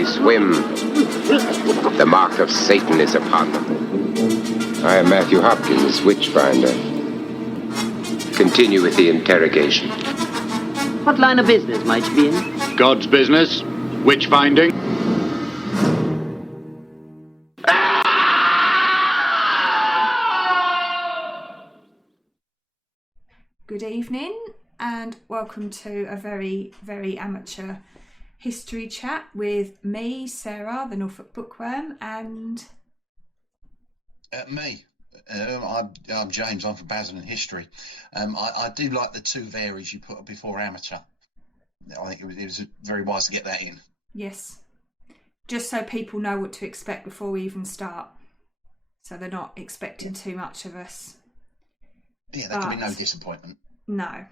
they swim, the mark of Satan is upon them. I am Matthew Hopkins, Witchfinder. Continue with the interrogation. What line of business might you be in? God's business, witch finding. Good evening and welcome to a very, very amateur history chat with me, Sarah, the Norfolk Bookworm, and... Me. I'm James. I'm from Basildon History. I do like the two varies you put before amateur. I think it was very wise to get that in. Yes. Just so people know what to expect before we even start. So they're not expecting too much of us. Yeah, there can be no disappointment. No.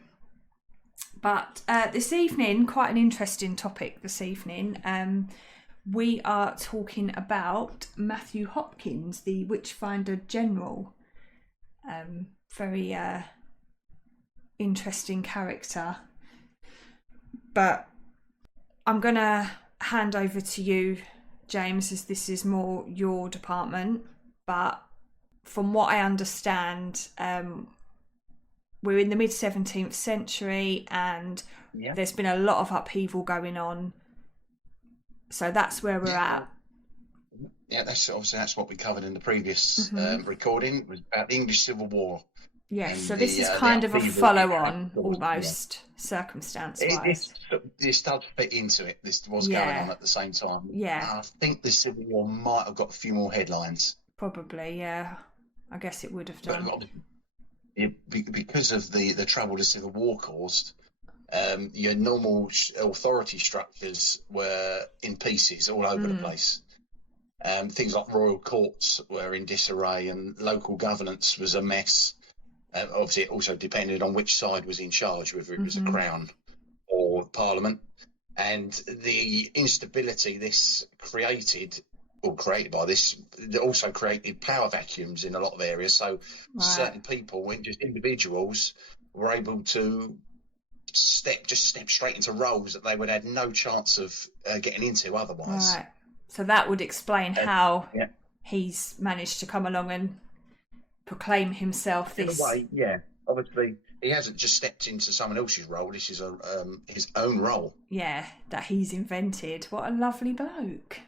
But this evening, quite an interesting topic this evening. We are talking about Matthew Hopkins, the Witchfinder General. Very interesting character. But I'm going to hand over to you, James, as this is more your department. But from what I understand, we're in the mid-17th century and there's been a lot of upheaval going on. So that's where we're at. Yeah, that's what we covered in the previous recording. It was about the English Civil War. Yes, so this is kind of a follow-on, almost, circumstance-wise. This does fit into it. This was going on at the same time. Yeah. I think the Civil War might have got a few more headlines. Probably, yeah. I guess it would have done. Because of the trouble the Civil War caused, your normal authority structures were in pieces all over the place. Things like royal courts were in disarray and local governance was a mess. Obviously, it also depended on which side was in charge, whether it was the Crown or Parliament. And the instability this created by this, also created power vacuums in a lot of areas. So certain people, just individuals, were able to step straight into roles that they would have no chance of getting into otherwise. Right. So that would explain how he's managed to come along and proclaim himself this. In a way, yeah. Obviously, he hasn't just stepped into someone else's role. This is his own role. Yeah, that he's invented. What a lovely bloke.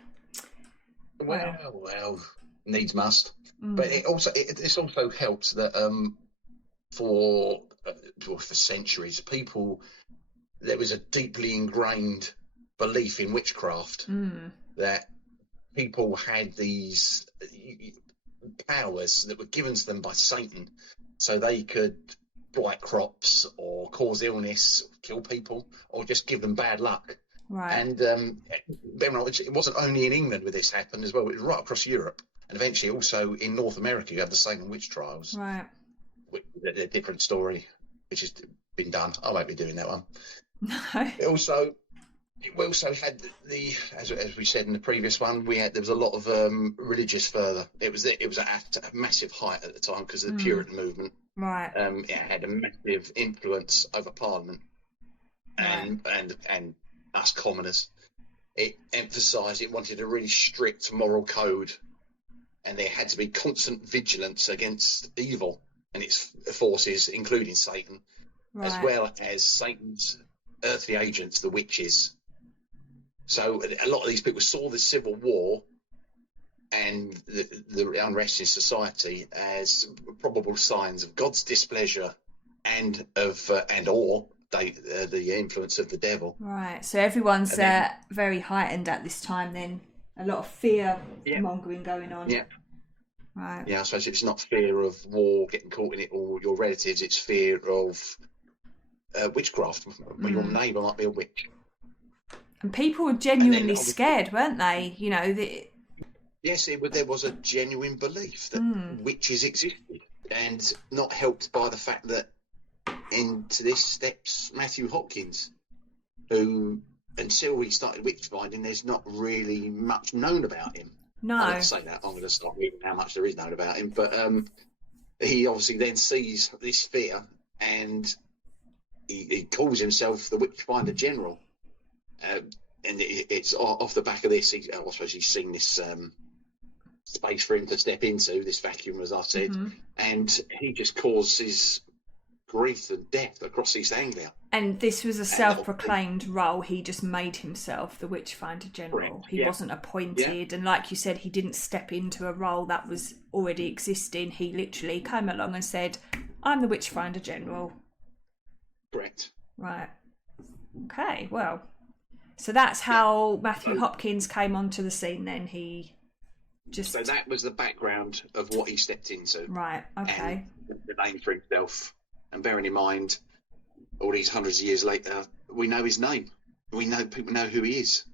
Well, needs must. But this also helps that for centuries, there was a deeply ingrained belief in witchcraft that people had these powers that were given to them by Satan, so they could blight crops or cause illness, kill people, or just give them bad luck. Right. And it wasn't only in England where this happened as well. It was right across Europe, and eventually also in North America. You have the Salem witch trials. Right. A different story, which has been done. I won't be doing that one. No. We also had as we said in the previous one, there was a lot of religious fervour. It was at a massive height at the time because of the Puritan movement. Right. It had a massive influence over Parliament and us commoners. It emphasised it wanted a really strict moral code, and there had to be constant vigilance against evil and its forces, including Satan, as well as Satan's earthly agents, the witches. So a lot of these people saw the Civil War and the unrest in society as probable signs of God's displeasure and the influence of the devil. Right. So everyone's very heightened at this time. Then a lot of fear mongering going on. Yeah. Right. Yeah, I suppose it's not fear of war, getting caught in it, or your relatives. It's fear of witchcraft. Your neighbour might be a witch. And people were genuinely scared, weren't they? You know. Yes, there was a genuine belief that witches existed, and not helped by the fact that into this steps Matthew Hopkins, who, until he started witch finding, there's not really much known about him. No. I don't say that. I'm going to start reading how much there is known about him. But he obviously then sees this fear, and he calls himself the Witchfinder General. it's off the back of this. I suppose he's seen this space for him to step into, this vacuum, as I said, and he just causes grief and death across East Anglia. And this was a self-proclaimed role. He just made himself the Witchfinder General. Correct, He wasn't appointed, and like you said, he didn't step into a role that was already existing. He literally came along and said, "I'm the Witchfinder General." Correct. Right. Okay. Well, so that's how Matthew Hopkins came onto the scene. Then he just. So that was the background of what he stepped into. Right. Okay. And the name for himself. And bearing in mind, all these hundreds of years later, we know his name. People know who he is.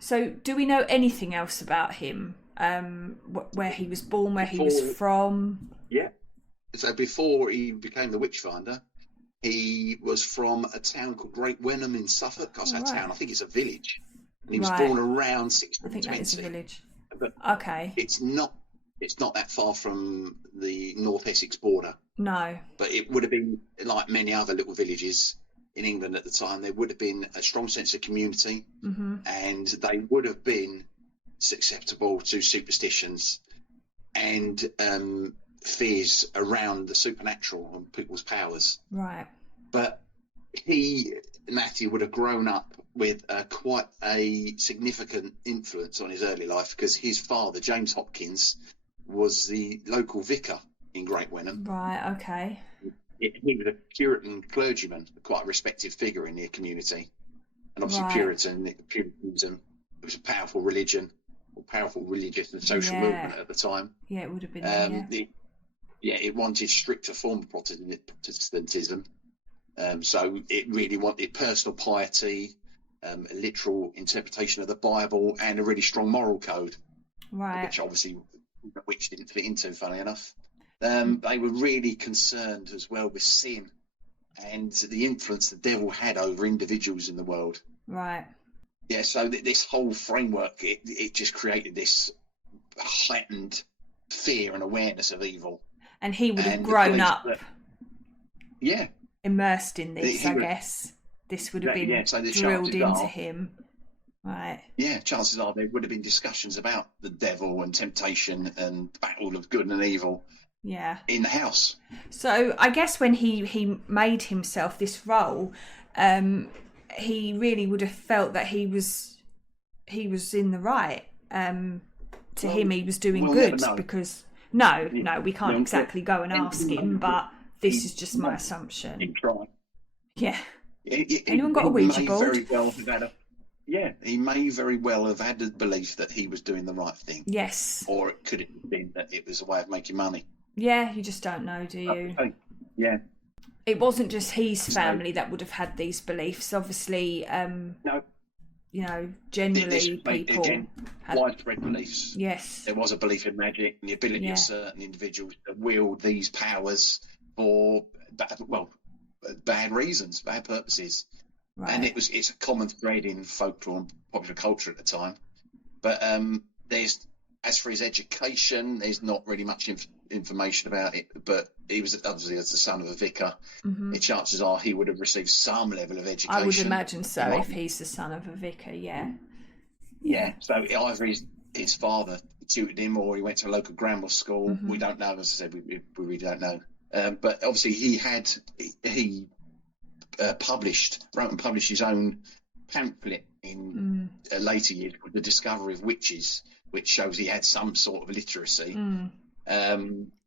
So, do we know anything else about him? Where he was born, where he was from? Yeah. So before he became the Witchfinder, he was from a town called Great Wenham in Suffolk. I say town, I think it's a village. And he was born around 1620. I think that is a village. But okay. It's not that far from the North Essex border. No. But it would have been, like many other little villages in England at the time, there would have been a strong sense of community, and they would have been susceptible to superstitions and fears around the supernatural and people's powers. Right. But Matthew, would have grown up with quite a significant influence on his early life, because his father, James Hopkins, was the local vicar in Great Wenham. Right, okay. He was a Puritan clergyman, quite a respected figure in the community. And obviously Puritanism was a powerful religion, or powerful religious and social movement at the time. Yeah, it would have been. It wanted stricter form of Protestantism. So it really wanted personal piety, a literal interpretation of the Bible, and a really strong moral code. Right. Which obviously Witch didn't fit into, funnily enough. They were really concerned as well with sin and the influence the devil had over individuals in the world. Right. Yeah, so this whole framework, it just created this heightened fear and awareness of evil. And he would have grown up Yeah. immersed in this, I guess. This would have been drilled into him. Right. Yeah, chances are there would have been discussions about the devil and temptation and battle of good and evil. Yeah. In the house. So I guess when he made himself this role, he really would have felt that he was in the right. To him, he was doing good, because we can't exactly go and ask him, but this is just my assumption. He tried. Yeah. Anyone got a Ouija board? He may very well have had the belief that he was doing the right thing. Yes. Or it could have been that it was a way of making money. Yeah, you just don't know, do you? Yeah. It wasn't just his family that would have had these beliefs. Obviously, no. Generally people had widespread beliefs. Yes. There was a belief in magic and the ability of certain individuals to wield these powers for bad reasons, bad purposes. Right. And it's a common thread in folklore and popular culture at the time. But as for his education, there's not really much information about it. But he was obviously, as the son of a vicar, the chances are he would have received some level of education. I would imagine so, if he's the son of a vicar. Yeah. So either his father tutored him, or he went to a local grammar school. We don't know. As I said, we really don't know. But obviously, he wrote and published his own pamphlet in later years called The Discovery of Witches, which shows he had some sort of literacy.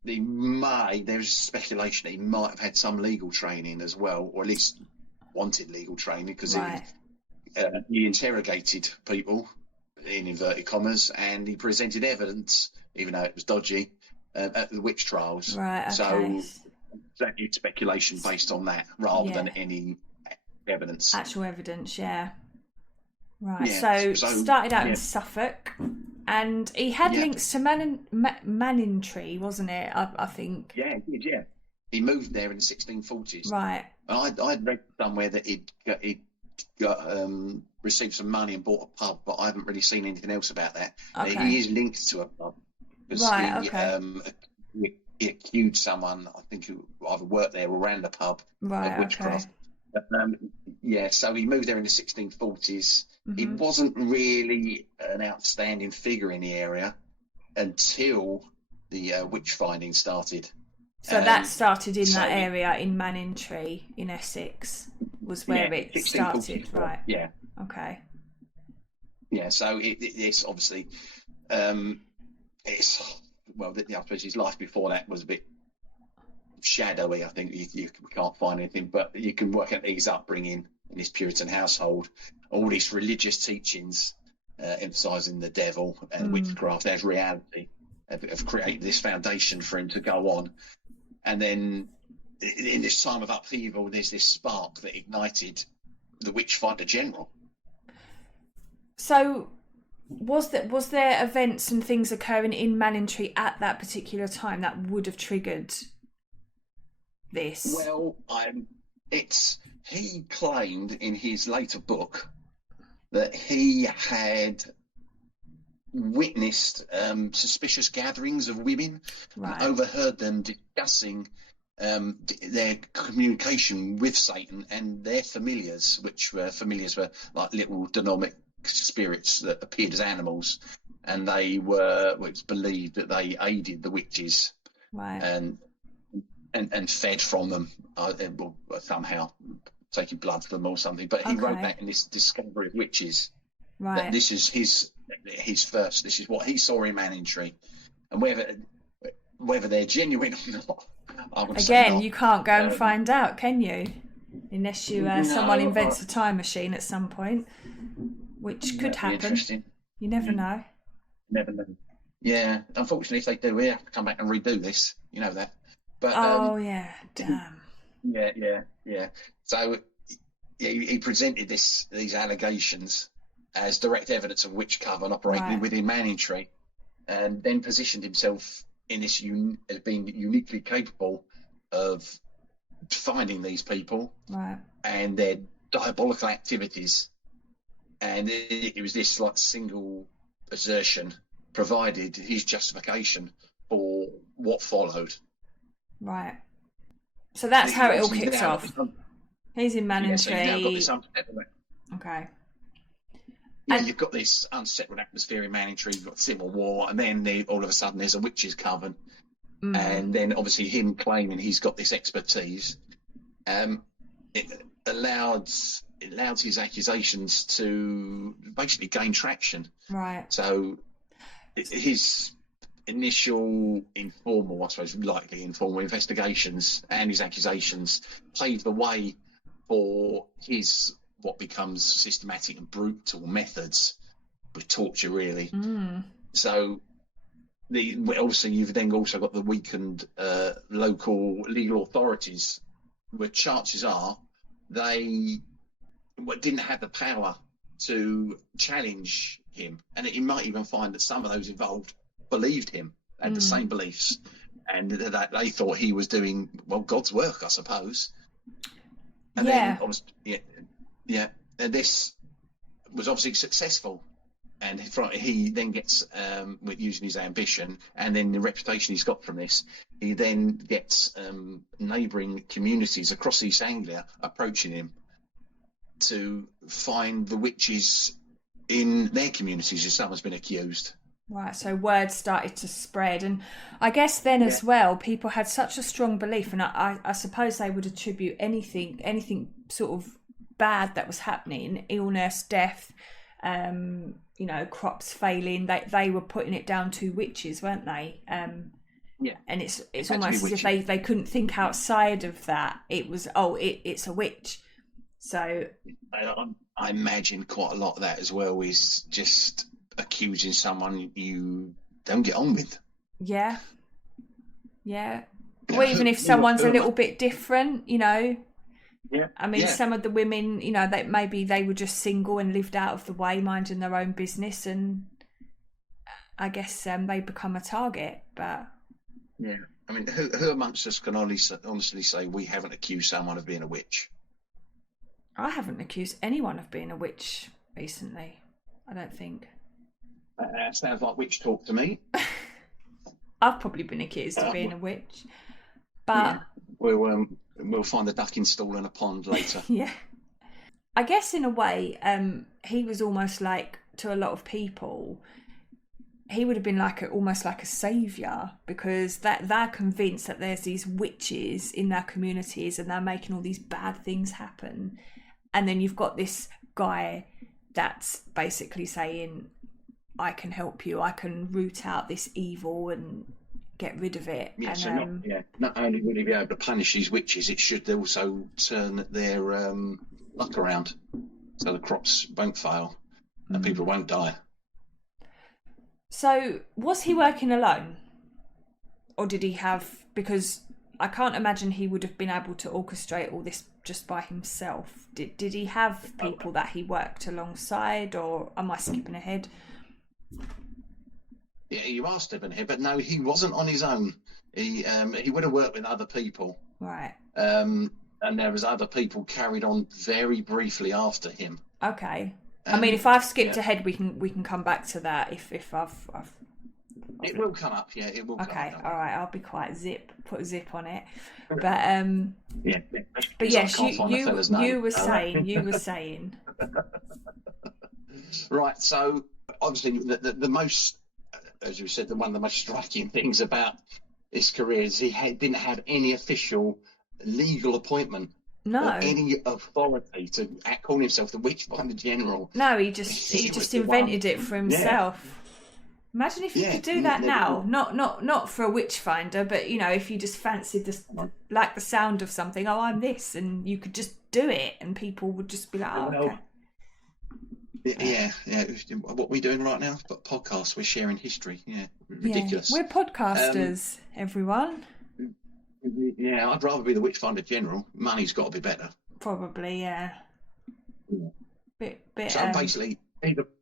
There's speculation that he might have had some legal training as well, or at least wanted legal training, because he interrogated people, in inverted commas, and he presented evidence, even though it was dodgy, at the witch trials. Right, okay. So that is speculation based on that, rather than any evidence. Actual evidence, yeah. Right, so started out in Suffolk, and he had links to Manningtree, wasn't it? I think. Yeah, he did, yeah. He moved there in the 1640s. Right. And I'd read somewhere that he'd received some money and bought a pub, but I haven't really seen anything else about that. Okay. He is linked to a pub. He accused someone, I think, who either worked there or ran the pub of witchcraft. Okay. So he moved there in the 1640s. He Mm-hmm. wasn't really an outstanding figure in the area until the witch finding started. So that started in that area in Manningtree in Essex was where it started, right? Yeah. Okay. Yeah, so it's obviously, it's, well, I suppose his life before that was a bit shadowy. I think you can't find anything, but you can work out his upbringing in his Puritan household, all these religious teachings emphasising the devil and witchcraft as reality have created this foundation for him to go on. And then in this time of upheaval, there's this spark that ignited the Witchfinder General. So was there events and things occurring in Manningtree at that particular time that would have triggered this? Well, he claimed in his later book that he had witnessed suspicious gatherings of women, and overheard them discussing their communication with Satan and their familiars, which were like little demonic spirits that appeared as animals, and they were, it's believed that they aided the witches and fed from them, somehow taking blood from them or something. But he wrote that in this Discovery of Witches. Right. That this is his first. This is what he saw in Manningtree, and whether they're genuine or not. Again, you can't go and find out, can you? Unless you someone invents a time machine at some point, which could happen. You never know. Never know. Yeah, unfortunately, if they do, we have to come back and redo this. You know that. But damn. Yeah. So he presented these allegations as direct evidence of witch coven operating within Manningtree, and then positioned himself in this as being uniquely capable of finding these people and their diabolical activities. And it was this like single assertion provided his justification for what followed. Right. So that's how it all kicks off. He's in Manningtree. Okay. Yeah, you've got this unsettled atmosphere in Manningtree, you've got civil war, and then all of a sudden there's a witches' coven. And then obviously him claiming he's got this expertise, it allowed his accusations to basically gain traction. Right. So his initial likely informal investigations and his accusations paved the way for his what becomes systematic and brutal methods with torture, really. So obviously you've then also got the weakened local legal authorities, where chances are they didn't have the power to challenge him, and you might even find that some of those involved believed him, had the same beliefs, and that they thought he was doing God's work, I suppose. And then obviously, and this was obviously successful, and he then gets, with using his ambition and then the reputation he's got from this, he then gets neighbouring communities across East Anglia approaching him to find the witches in their communities if someone's been accused. Right, so word started to spread, and I guess then as well, people had such a strong belief, and I suppose they would attribute anything sort of bad that was happening, illness, death, crops failing, they were putting it down to witches, weren't they? And it's almost as if they couldn't think outside of that. It was it's a witch. So I imagine quite a lot of that as well is just accusing someone you don't get on with. Yeah. Or even if someone's a little bit different, Yeah. I mean, Yeah. some of the women, that maybe they were just single and lived out of the way, minding their own business, and I guess they become a target. But yeah, I mean, who amongst us can honestly say we haven't accused someone of being a witch? I haven't accused anyone of being a witch recently, I don't think. That sounds like witch talk to me. I've probably been accused of being a witch, but we'll find a duck in stall in a pond later. Yeah. I guess in a way, he was almost like, to a lot of people, he would have been like almost like a saviour, because that they're convinced that there's these witches in their communities and they're making all these bad things happen. And then you've got this guy that's basically saying, I can help you, I can root out this evil and get rid of it. Yeah, And, so not only will he be able to punish these witches, it should also turn their luck around, so the crops won't fail and people won't die. So was he working alone, or did he have? Because I can't imagine he would have been able to orchestrate all this just by himself. Did he have people that he worked alongside, or am I skipping ahead? Yeah, you are stepping ahead, but no, he wasn't on his own. He would have worked with other people, Right. and there was other people carried on very briefly after him. Okay. I mean, if I've skipped ahead, we can come back to that. If I've It will come up. Yeah, it will. okay. Come up. All right. I'll be quiet. Put a zip on it. But Yeah. But yes, you were saying. Right. So obviously, the most, as you said, one of the most striking things about his career is he didn't have any official legal appointment. No. Or any authority to call himself the Witchfinder General. No, he just invented it for himself. Yeah. Imagine if you could do that now. Not for a Witchfinder, but if you just fancied the sound of something. Oh, I'm this, and you could just do it, and people would just be like, oh, okay. Yeah. What we're doing right now, but podcasts, we're sharing history. Yeah, ridiculous. Yeah. We're podcasters, everyone. Yeah, I'd rather be the Witchfinder General. Money's got to be better. Probably, yeah. Bit, so basically,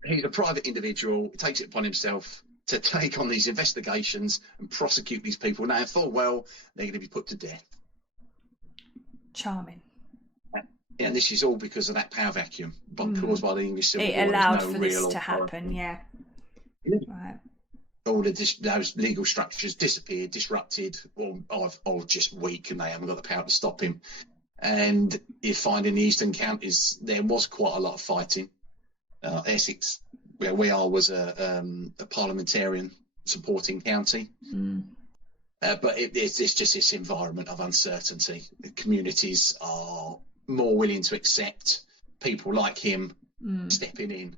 he's a private individual. He takes it upon himself to take on these investigations and prosecute these people, knowing full well they're going to be put to death. Charming. And this is all because of that power vacuum caused by the English Civil War. It allowed for this to happen, yeah. Right. All those legal structures disappeared, disrupted, or just weak, and they haven't got the power to stop him. And you find in the eastern counties there was quite a lot of fighting. Essex, where we are, was a parliamentarian supporting county. But it's just this environment of uncertainty. The communities are more willing to accept people like him stepping in.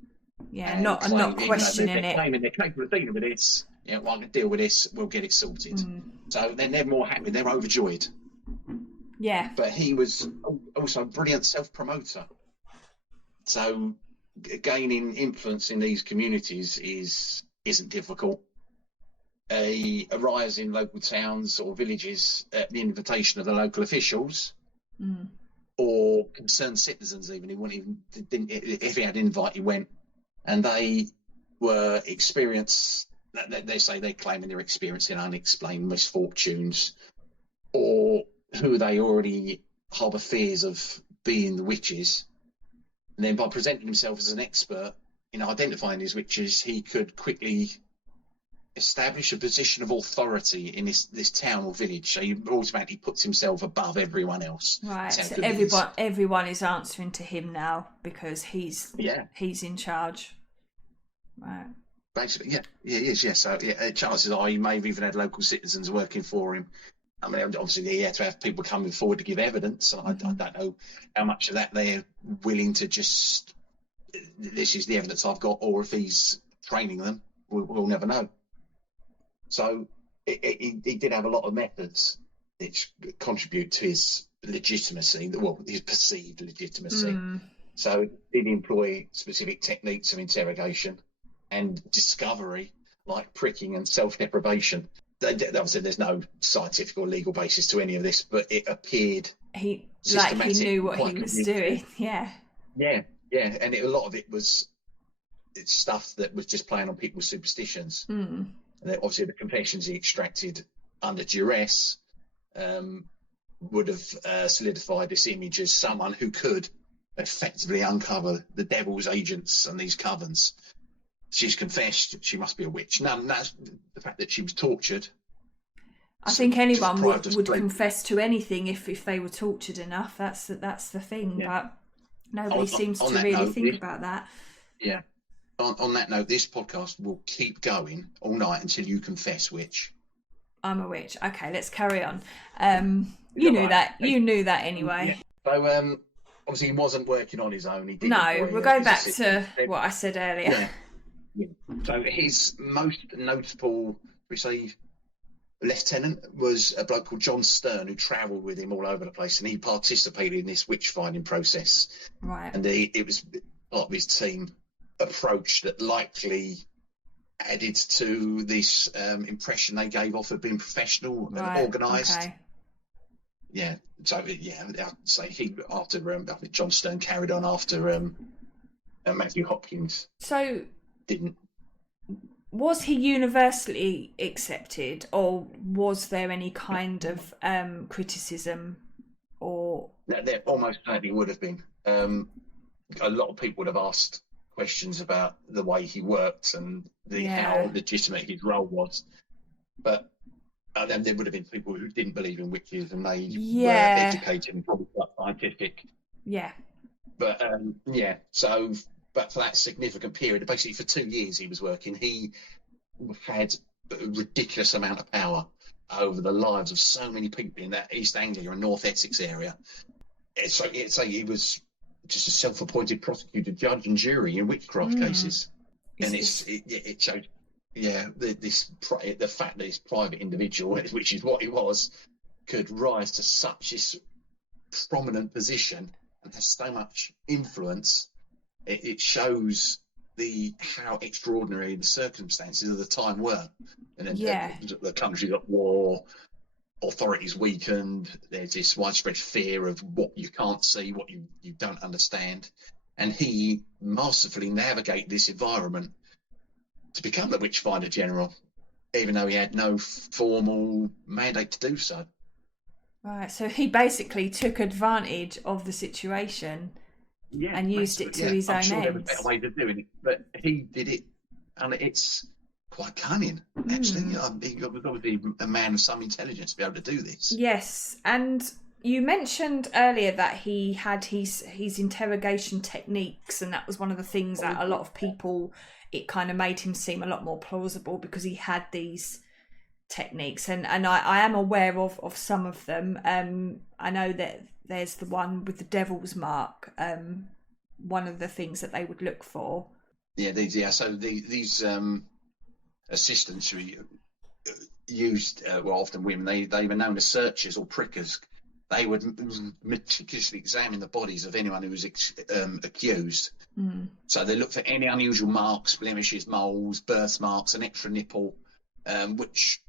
Yeah, not questioning they're claiming they're capable of dealing with this. Yeah, well, I can deal with this. We'll get it sorted. So they're more happy. They're overjoyed. Yeah. But he was also a brilliant self-promoter. So gaining influence in these communities isn't difficult. A rise in local towns or villages at the invitation of the local officials or concerned citizens. Even if he had an invite, he went. And they were they say they're claiming they're experiencing unexplained misfortunes, or who they already harbour fears of being the witches. And then by presenting himself as an expert in identifying these witches, he could quickly establish a position of authority in this town or village. So he automatically puts himself above everyone else. Right. So everyone is answering to him now because he's in charge. Right. Basically, he is. Yeah. So chances are he may have even had local citizens working for him. I mean, obviously he had to have people coming forward to give evidence. I don't know how much of that they're willing to just, this is the evidence I've got, or if he's training them, we'll never know. So he did have a lot of methods which contribute to his legitimacy, his perceived legitimacy. So he did employ specific techniques of interrogation and discovery, like pricking and self-deprivation. Obviously, there's no scientific or legal basis to any of this, but it appeared he knew what he was doing. Yeah, and a lot of it was stuff that was just playing on people's superstitions. And obviously, the confessions he extracted under duress would have solidified this image as someone who could effectively uncover the devil's agents and these covens. She's confessed, she must be a witch. Now, that's the fact that she was tortured. I think anyone would confess to anything if they were tortured enough. That's the thing. Yeah. But Nobody seems to that really note, think about that. Yeah. On that note, this podcast will keep going all night until you confess, witch. I'm a witch. Okay, let's carry on. You knew that. You knew that anyway. Yeah. So, obviously, he wasn't working on his own. He did. No, we'll go back to what I said earlier. Yeah. Yeah. So his most notable, we say, lieutenant was a bloke called John Stern, who travelled with him all over the place, and he participated in this witch finding process. Right. And it was part of his team approach that likely added to this impression they gave off of being professional and organised. Okay. Yeah. So I'd say I think John Stern carried on after Matthew Hopkins. So Didn't. was he universally accepted, or was there any kind of criticism? Or There almost certainly would have been. A lot of people would have asked questions about the way he worked and how legitimate his role was. But then there would have been people who didn't believe in witches, and they were educated and probably quite scientific. Yeah. But but for that significant period, basically for 2 years he was working, he had a ridiculous amount of power over the lives of so many people in that East Anglia and North Essex area. So he was just a self-appointed prosecutor, judge and jury in witchcraft cases. And it showed, the fact that this private individual, which is what he was, could rise to such this prominent position and has so much influence. It shows how extraordinary the circumstances of the time were. And then the country's at war, authorities weakened, there's this widespread fear of what you can't see, what you don't understand. And he masterfully navigated this environment to become the Witchfinder General, even though he had no formal mandate to do so. Right, so he basically took advantage of the situation and used it to his own ends. There were better ways of doing it, but he did it, and it's quite cunning, actually. He was obviously a man of some intelligence to be able to do this. Yes, and you mentioned earlier that he had his interrogation techniques, and that was one of the things that a lot of people, it kind of made him seem a lot more plausible because he had these techniques, and I am aware of some of them. I know that there's the one with the devil's mark, one of the things that they would look for. So these assistants who used were often women. They were known as searchers or prickers. They would meticulously examine the bodies of anyone who was accused. So they looked for any unusual marks, blemishes, moles, birthmarks, an extra nipple, which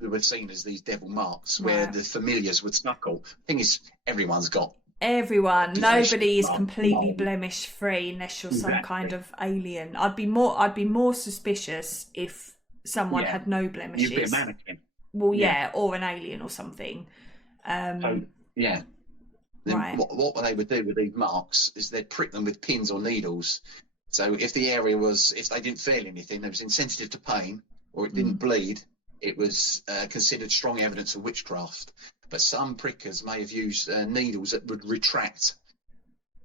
were seen as these devil marks, where the familiars would snuckle. The thing is, everyone's got. Nobody is completely blemish free unless you're some kind of alien. I'd be more suspicious if someone had no blemishes. You'd be a mannequin. Well, or an alien or something. Then what they would do with these marks is they'd prick them with pins or needles. So if the area if they didn't feel anything, they was insensitive to pain, or it didn't bleed, it was considered strong evidence of witchcraft. But some prickers may have used needles that would retract.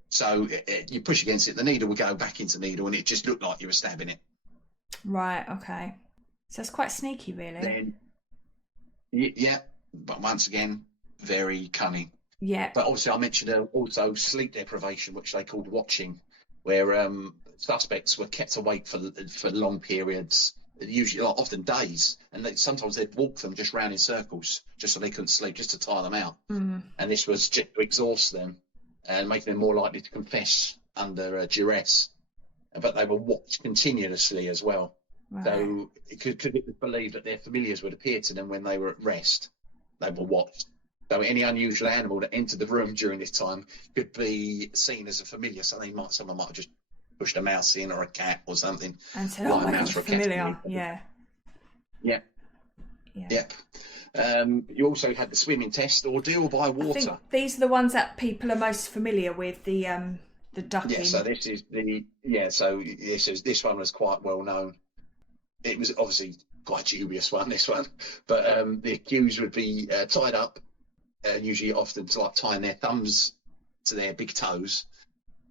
So you push against it, the needle would go back into needle, and it just looked like you were stabbing it. Right, okay. So it's quite sneaky, really. Then, but once again, very cunning. Yeah. But obviously I mentioned also sleep deprivation, which they called watching, where suspects were kept awake for long periods, usually often days, and sometimes they'd walk them just round in circles just so they couldn't sleep, just to tire them out. And this was just to exhaust them and make them more likely to confess under duress. But they were watched continuously as well. Right. So it could be believed that their familiars would appear to them when they were at rest. They were watched. So any unusual animal that entered the room during this time could be seen as a familiar. So someone might have just pushed a mouse in, or a cat or something. And said, "Oh, my familiar." Yeah. Yep. You also had the swimming test, ordeal by water. I think these are the ones that people are most familiar with. The ducking. Yeah. So this is this one was quite well known. It was obviously quite a dubious one, this one, but the accused would be tied up, usually often to tying their thumbs to their big toes,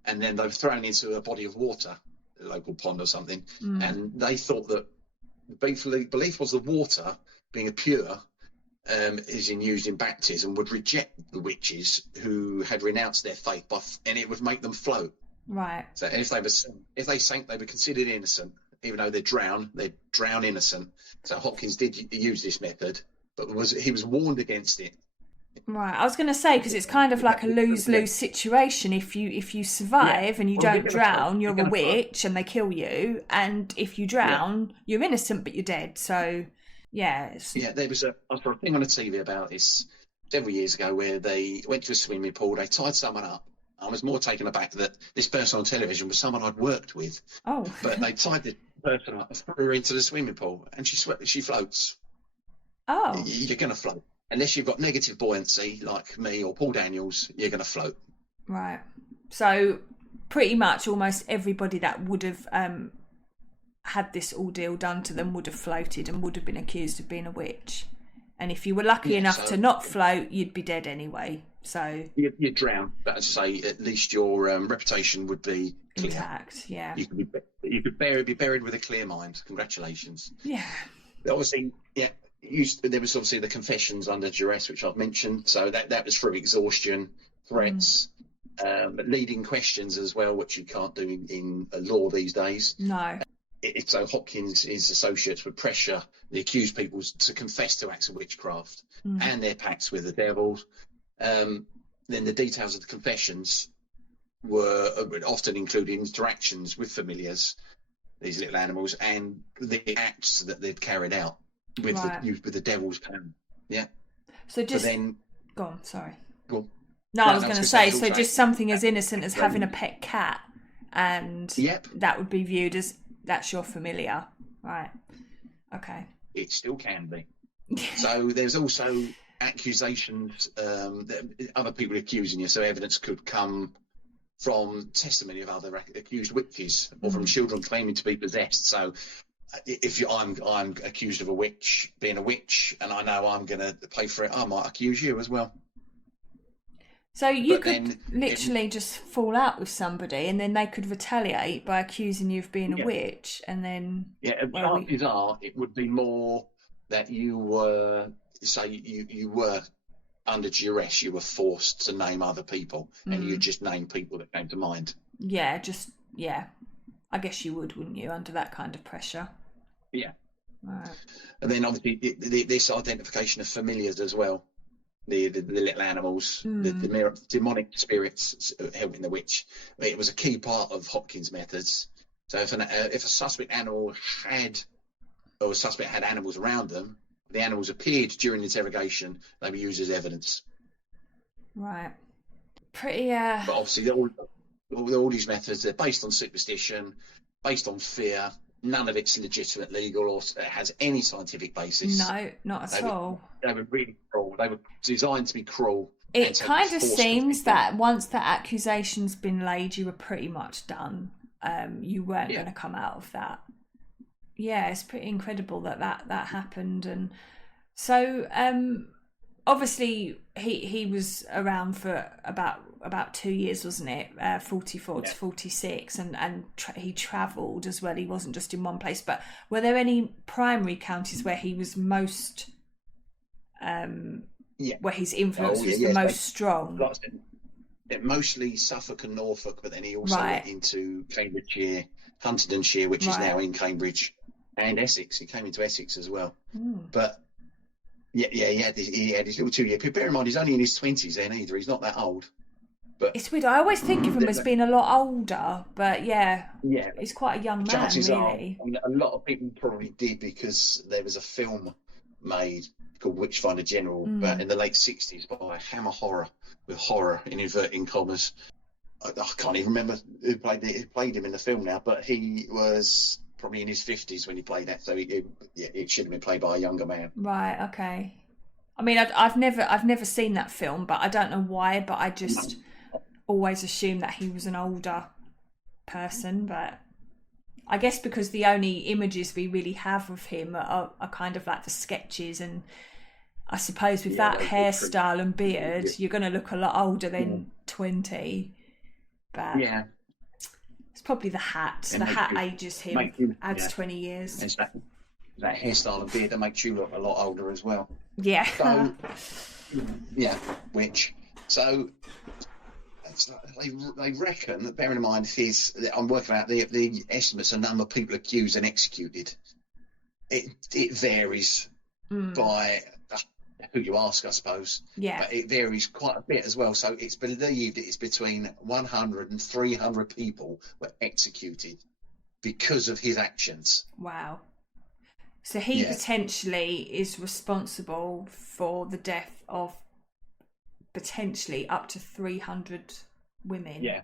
and then they were thrown into a body of water, a local pond or something, and they thought that the belief was the water, being a pure, is used in baptism, would reject the witches who had renounced their faith, and it would make them float. Right. So if they sank, they were considered innocent, even though they'd drown innocent. So Hopkins did use this method, but he was warned against it. Right, I was going to say, because it's kind of like a lose-lose situation. If you survive and you don't drown, you're a witch and they kill you, and if you drown, you're innocent but you're dead. So, yeah. There was I saw a thing on the TV about this several years ago where they went to a swimming pool, they tied someone up. I was more taken aback that this person on television was someone I'd worked with. Oh. But they tied the person up and threw her into the swimming pool, and she floats. Oh. You're going to float. Unless you've got negative buoyancy, like me or Paul Daniels, you're going to float. Right. So pretty much almost everybody that would have had this ordeal done to them would have floated and would have been accused of being a witch. And if you were lucky enough to not float, you'd be dead anyway. So you'd drown. But as I say, at least your reputation would be clear. Intact. Yeah. You could be buried with a clear mind. Congratulations. Yeah. Obviously, yeah. There was obviously the confessions under duress, which I've mentioned. So that was through exhaustion, threats, leading questions as well, which you can't do in law these days. No. So Hopkins' associates would pressure the accused people to confess to acts of witchcraft and their pacts with the devil. Then the details of the confessions were often included interactions with familiars, these little animals, and the acts that they'd carried out with the devil's power. Yeah. So just then, go on. Sorry. Go on. No, I was going to say, so just something as innocent as having a pet cat, and that would be viewed as that's your familiar, right? Okay. It still can be. So there's also accusations that other people accusing you, so evidence could come from testimony of other accused witches or from children claiming to be possessed. So if I'm accused of being a witch, and I know I'm going to pay for it, I might accuse you as well. So you could literally just fall out with somebody, and then they could retaliate by accusing you of being a witch, and then chances are it would be more that you were you were under duress, you were forced to name other people, and you just named people that came to mind. I guess you would, wouldn't you, under that kind of pressure? Yeah. Right. And then obviously this identification of familiars as well, the little animals, the demonic spirits helping the witch. It was a key part of Hopkins' methods. So if a suspect had animals around them, the animals appeared during interrogation, they were used as evidence. Right. Pretty. But obviously all these methods, they're based on superstition, based on fear. None of it's legitimate, legal, or has any scientific basis. No, not at all. They were really cruel. They were designed to be cruel. It kind of seems that once the accusation's been laid, you were pretty much done. You weren't going to come out of that. Yeah, it's pretty incredible that happened. And so obviously he was around for about 2 years, wasn't it? 44 to 46, and he travelled as well. He wasn't just in one place. But were there any primary counties where he was most where his influence was the most strong? Mostly Suffolk and Norfolk, but then he also went into Cambridgeshire, Huntingdonshire, which is now in Cambridge, and Essex. He came into Essex as well. But he had his little 2 year period. Bear in mind, he's only in his 20s then either. He's not that old. But it's weird. I always think of him as being a lot older, but he's quite a young man. Chances really. A lot of people probably did, because there was a film made called Witchfinder General, but in the late 60s by Hammer Horror, with horror in inverting commas. I can't even remember who played him in the film now, but he was probably in his 50s when he played that, so it should have been played by a younger man. Right. Okay. I mean, I've never seen that film, but I don't know why. But I just always assumed that he was an older person. But I guess because the only images we really have of him are kind of like the sketches, and I suppose with that hairstyle and beard, you're going to look a lot older than 20. But It's probably the hat. And The hat ages him, adds yeah. 20 years. It's that hairstyle and beard that makes you look a lot older as well. Yeah. So, yeah, which. So, they reckon, bearing in mind, I'm working out the estimates of number of people accused and executed. It varies by who you ask, I suppose. Yeah. But it varies quite a bit as well. So it's believed it's between 100 and 300 people were executed because of his actions. Wow. So he potentially is responsible for the death of potentially up to 300 women. Yeah.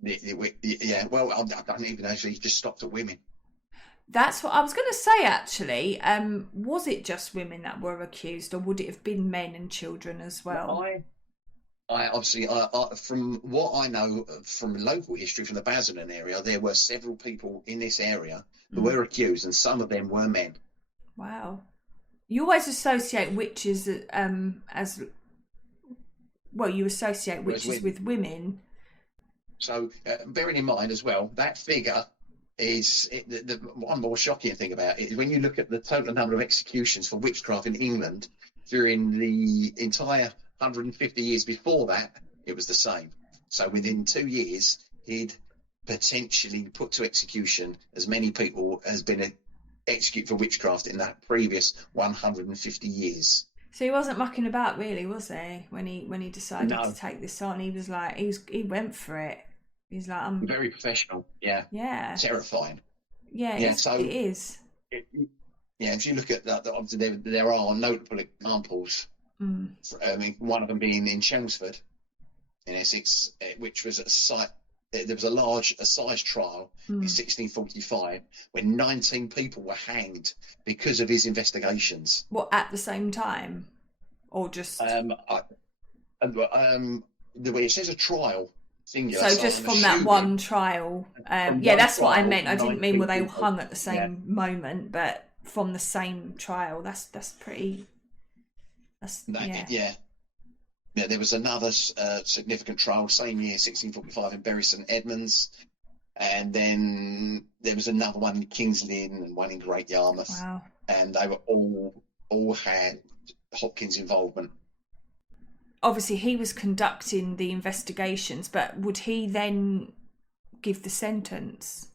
Yeah. Well, I don't even know if he just stopped at women. That's what I was going to say, actually. Was it just women that were accused, or would it have been men and children as well? I obviously, from what I know from local history, from the Basildon area, there were several people in this area who were accused, and some of them were men. Wow. You always associate witches as... Well, you associate witches with women. So, bearing in mind as well, that figure is... the one more shocking thing about it is when you look at the total number of executions for witchcraft in England during the entire 150 years before that, it was the same. So within 2 years, he'd potentially put to execution as many people as been executed for witchcraft in that previous 150 years. So he wasn't mucking about, really, was he? When he decided to take this on, he was like, he went for it. He's like, I'm very professional. Yeah. Yeah. Terrifying. Yeah. So it is. If you look at that, obviously there are notable examples. I mean, one of them being in Chelmsford, in Essex, which was a site. There was a size trial in 1645 when 19 people were hanged because of his investigations. What, at the same time, or just? The way it says a trial, singular. So just from that one trial. That's what I meant. I didn't mean were they all hung at the same moment, but from the same trial. That's pretty. Yeah, there was another significant trial, same year, 1645, in Bury St Edmunds, and then there was another one in King's Lynn and one in Great Yarmouth. Wow. And they were all had Hopkins' involvement. Obviously, he was conducting the investigations, but would he then give the sentence?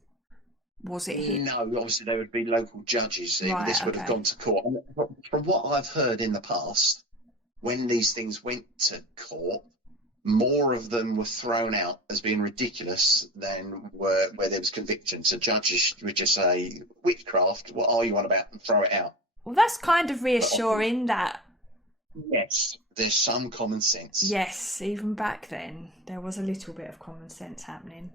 Was it him? No, obviously there would be local judges. Right, this would have gone to court. And from what I've heard in the past, when these things went to court, more of them were thrown out as being ridiculous than where there was conviction. So judges would just say, witchcraft, what are you on about? And throw it out. Well, that's kind of reassuring that... Yes, there's some common sense. Yes, even back then, there was a little bit of common sense happening.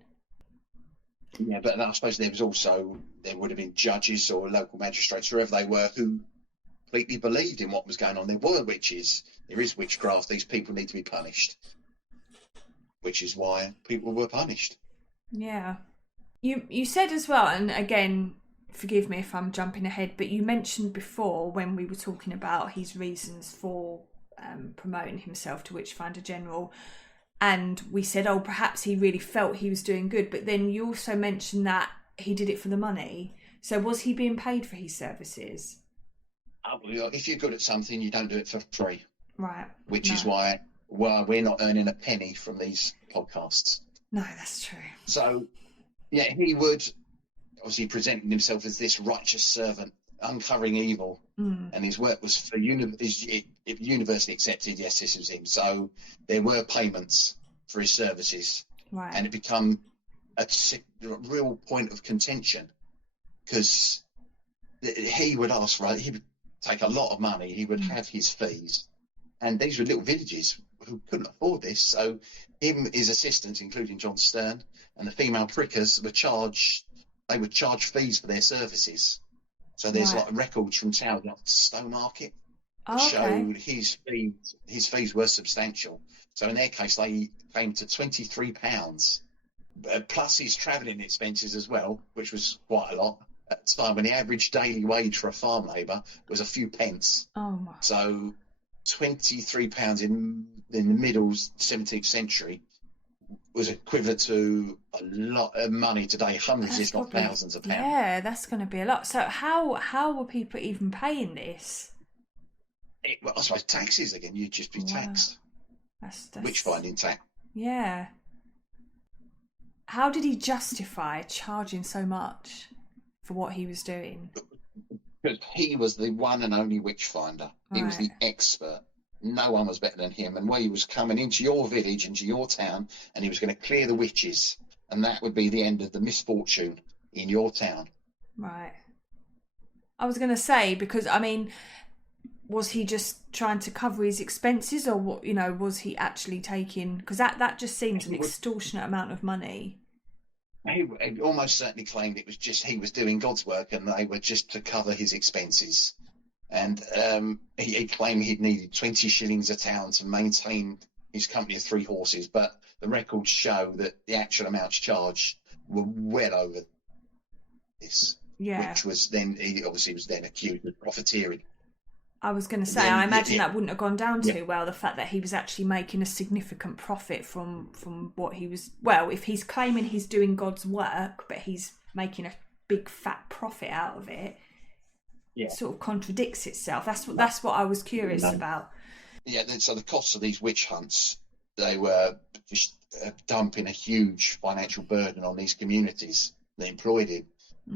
Yeah, but I suppose there would have been judges or local magistrates, whoever they were, who completely believed in what was going on. There were witches. There is witchcraft. These people need to be punished, which is why people were punished. Yeah. You said as well, and again, forgive me if I'm jumping ahead, but you mentioned before when we were talking about his reasons for promoting himself to Witchfinder General, and we said, oh, perhaps he really felt he was doing good, but then you also mentioned that he did it for the money. So was he being paid for his services? If you're good at something, you don't do it for free. Right. Which is why we're not earning a penny from these podcasts. No, that's true. So, yeah, he would obviously presenting himself as this righteous servant, uncovering evil, and his work was for universally accepted. Yes, this was him. So there were payments for his services, right? And it became a real point of contention because he would ask for. He would take a lot of money. He would have his fees, and these were little villages who couldn't afford this. So him, his assistants, including John Stern, and the female prickers would charge fees for their services. So there's like records from town like Stowmarket that showed his fees were substantial. So in their case, they came to £23, plus his travelling expenses as well, which was quite a lot at the time when the average daily wage for a farm labourer was a few pence. Oh my! So £23 in the middle 17th century was equivalent to a lot of money today, hundreds, if not thousands of pounds. Yeah, that's going to be a lot. So how were people even paying this? Well, I suppose taxes again. You'd just be taxed. That's Witch-finding tax. Yeah. How did he justify charging so much for what he was doing? Because he was the one and only witch-finder. He was the expert. No one was better than him. And where he was coming into your village, into your town, and he was going to clear the witches, and that would be the end of the misfortune in your town. Right. I was going to say, because, I mean, was he just trying to cover his expenses, or what? You know, was he actually taking? Because that just seems an extortionate amount of money. He almost certainly claimed it was just he was doing God's work, and they were just to cover his expenses. And he claimed he'd needed 20 shillings a town to maintain his company of 3 horses, but the records show that the actual amounts charged were well over this. Yeah. Which was then he obviously was then accused of profiteering. I was going to say, I imagine that wouldn't have gone down too well, the fact that he was actually making a significant profit from what he was... Well, if he's claiming he's doing God's work, but he's making a big fat profit out of it, it sort of contradicts itself. That's what I was curious about. Yeah, so the costs of these witch hunts, they were just dumping a huge financial burden on these communities that employed him.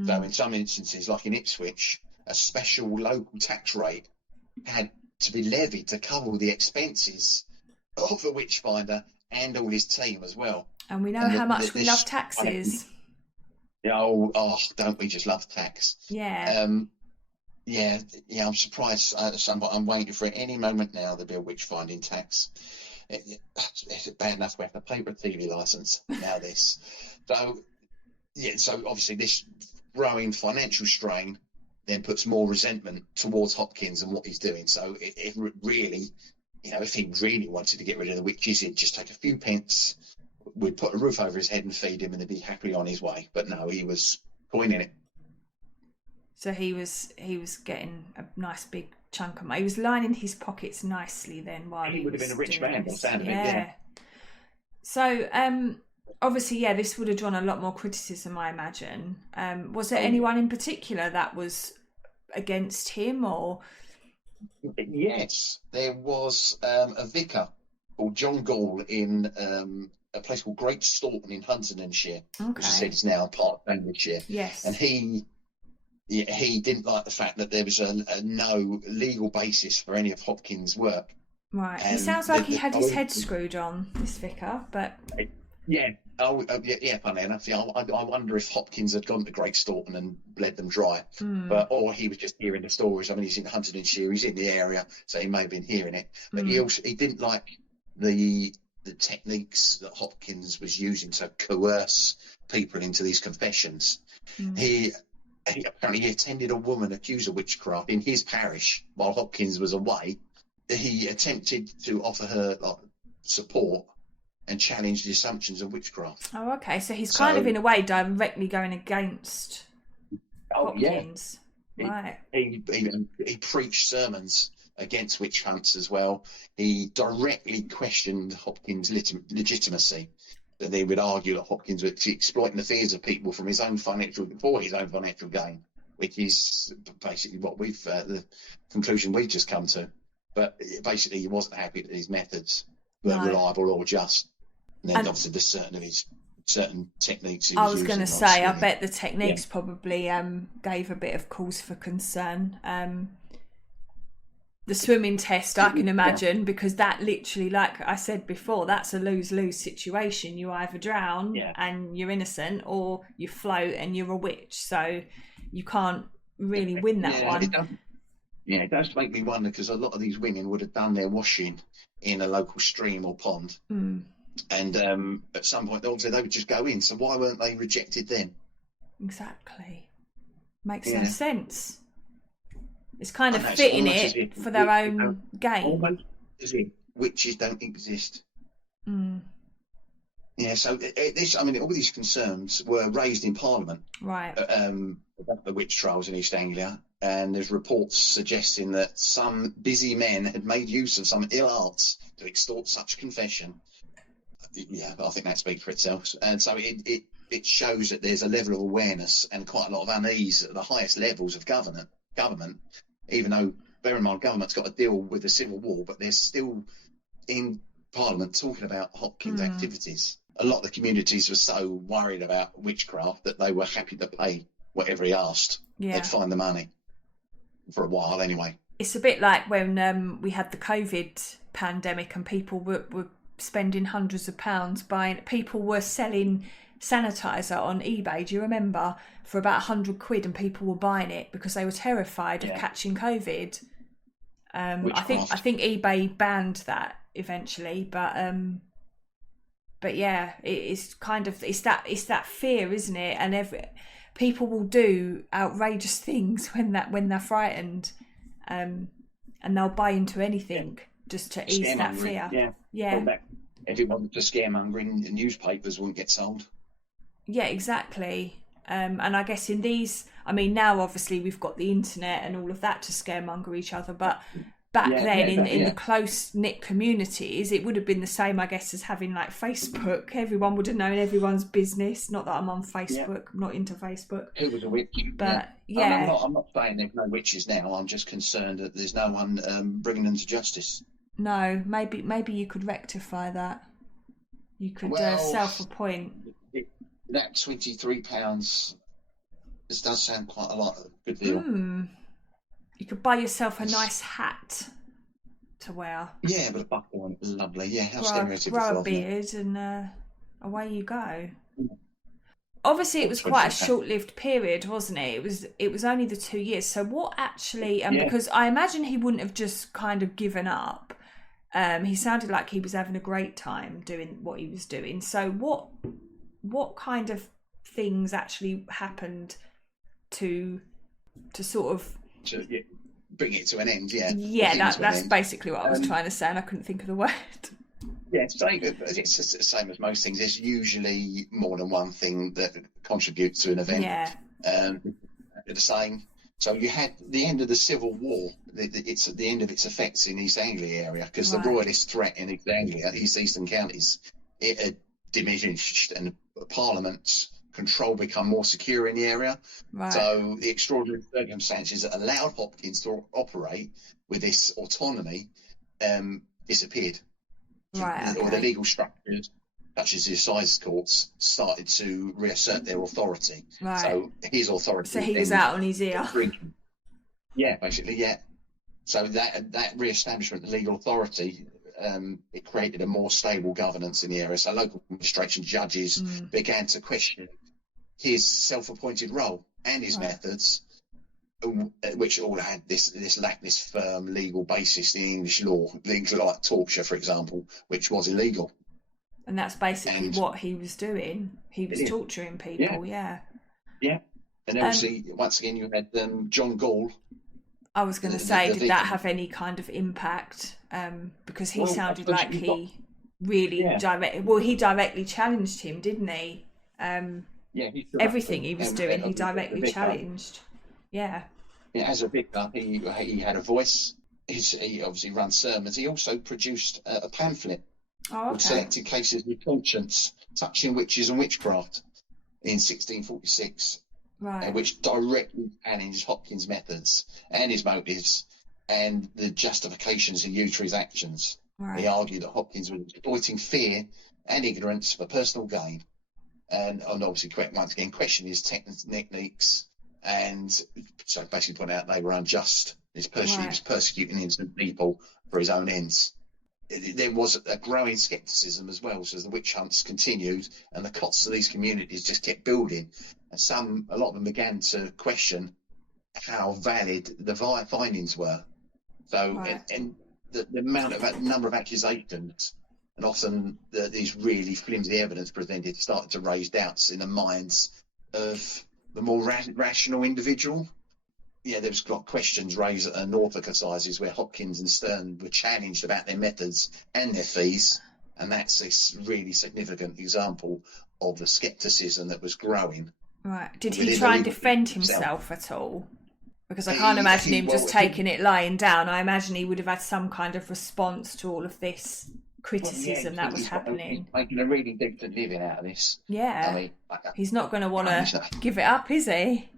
So in some instances, like in Ipswich, a special local tax rate had to be levied to cover the expenses of a witchfinder and all his team as well. And we know how much we love taxes. Oh, don't we just love tax? Yeah. I'm surprised. I'm waiting for it any moment now. There'll be a witch-finding tax. It's bad enough we have to pay for a TV license. Now this. So obviously this growing financial strain then puts more resentment towards Hopkins and what he's doing. So it really, if he really wanted to get rid of the witches, he'd just take a few pence, we'd put a roof over his head and feed him, and he'd be happily on his way. But no, he was coining it. So he was getting a nice big chunk of money. He was lining his pockets nicely then while he would have been a rich man. So obviously, this would have drawn a lot more criticism, I imagine. Was there anyone in particular that was against him, or? Yes, there was a vicar called John Gall in a place called Great Staunton in Huntingdonshire, which I said is now part of Cambridgeshire. Yes. And he didn't like the fact that there was a no legal basis for any of Hopkins' work. Right. He sounds like he had his head screwed on, this vicar, but... Yeah. Funny enough. I wonder if Hopkins had gone to Great Staunton and bled them dry, or he was just hearing the stories. I mean, he's in Huntingdonshire, he's in the area, so he may have been hearing it. But he didn't like the techniques that Hopkins was using to coerce people into these confessions. He apparently attended a woman accused of witchcraft in his parish while Hopkins was away. He attempted to offer her support and challenged the assumptions of witchcraft. Oh, okay. So he's kind of, in a way, directly going against Hopkins. Yeah. Right. He preached sermons against witch hunts as well. He directly questioned Hopkins' legitimacy. That they would argue that Hopkins was exploiting the fears of people for his own financial gain, which is basically what the conclusion we've just come to. But basically, he wasn't happy that his methods were reliable or just. And then obviously there's certain techniques he was I was going to say, I bet the techniques probably gave a bit of cause for concern. The swimming test, I can imagine, because that literally, like I said before, that's a lose-lose situation. You either drown and you're innocent, or you float and you're a witch. So you can't really win that one. It does make me wonder, because a lot of these women would have done their washing in a local stream or pond. And at some point, obviously, they would just go in. So why weren't they rejected then? Exactly. Makes no sense. It's kind of fitting it for their own gain. Almost as if witches don't exist. Yeah, so all these concerns were raised in Parliament. Right. About the witch trials in East Anglia. And there's reports suggesting that some busy men had made use of some ill arts to extort such confession. yeah, I think that speaks for itself. And so it shows that there's a level of awareness and quite a lot of unease at the highest levels of government, even though, bear in mind, government's got to deal with the civil war, but they're still in Parliament talking about Hopkins' activities. A lot of the communities were so worried about witchcraft that they were happy to pay whatever he asked. Yeah. They'd find the money for a while anyway. It's a bit like when we had the COVID pandemic and people were spending hundreds of pounds buying. People were selling sanitizer on eBay, do you remember, for about £100, and people were buying it because they were terrified of catching COVID. I think eBay banned that eventually, but yeah, it's kind of it's that fear, isn't it? And people will do outrageous things when they're frightened, and they'll buy into anything just to ease that fear. Yeah. If it wasn't for scaremongering, the newspapers wouldn't get sold. Yeah, exactly. And I guess in these, I mean, now obviously we've got the internet and all of that to scaremonger each other, but back then in the close-knit communities, it would have been the same, I guess, as having like Facebook. Everyone would have known everyone's business. Not that I'm on Facebook, I'm not into Facebook. Who was a witch? But I'm not saying there's no witches now. I'm just concerned that there's no one bringing them to justice. No, maybe you could rectify that. You could self-appoint. That £23, this does sound quite a lot. Good deal. You could buy yourself a nice hat to wear. Yeah, but a buckle one is lovely. Yeah, how stereotypical. Grow a beard and away you go. Obviously, it was quite a short-lived period, wasn't it? It was only the 2 years. So what actually? Because I imagine he wouldn't have just kind of given up. He sounded like he was having a great time doing what he was doing. So what kind of things actually happened to sort of bring it to an end? Yeah, that's basically what I was trying to say, and I couldn't think of the word. Yeah, it's the same as most things. There's usually more than one thing that contributes to an event. Yeah. The same. So you had the end of the Civil War. It's at the end of its effects in East Anglia area, because the royalist threat in East Anglia, eastern counties, it had diminished, and Parliament's control become more secure in the area. Right. So the extraordinary circumstances that allowed Hopkins to operate with this autonomy disappeared. Right. Okay. Or the legal structures, such as the assize courts, started to reassert their authority. Right. So his authority. So he was out on his ear. Yeah, basically, yeah. So that re-establishment of legal authority, it created a more stable governance in the area. So local administration judges began to question his self-appointed role and his methods, which all had this firm legal basis in English law, things like torture, for example, which was illegal. And that's basically what he was doing. He was torturing people, yeah. And obviously, once again, you had John Gall. I was going to say, did that have any kind of impact? Because he sounded like he really he directly challenged him, didn't he? Everything he was doing, he directly challenged. Yeah. As a vicar, he had a voice. He obviously ran sermons. He also produced a pamphlet called Selected Cases of Conscience Touching Witches and Witchcraft in 1646. Right. Which directly challenged Hopkins' methods and his motives and the justifications he used for his actions. Right. He argued that Hopkins was exploiting fear and ignorance for personal gain, and obviously, once again, questioned his techniques, and so basically pointed out they were unjust. He was persecuting innocent people for his own ends. There was a growing scepticism as well, so as the witch hunts continued and the costs of these communities just kept building. And a lot of them began to question how valid the findings were. So, and the number of accusations, and often these really flimsy evidence presented, started to raise doubts in the minds of the more rational individual. There was questions raised at Norfolk Assizes where Hopkins and Stern were challenged about their methods and their fees, and that's a really significant example of the scepticism that was growing. Right. Did he try and defend himself at all? Because I can't imagine him just taking it lying down. I imagine he would have had some kind of response to all of this. criticism that was happening. He's making a really decent living out of this. Yeah. I mean, he's not going to want to give it up, is he?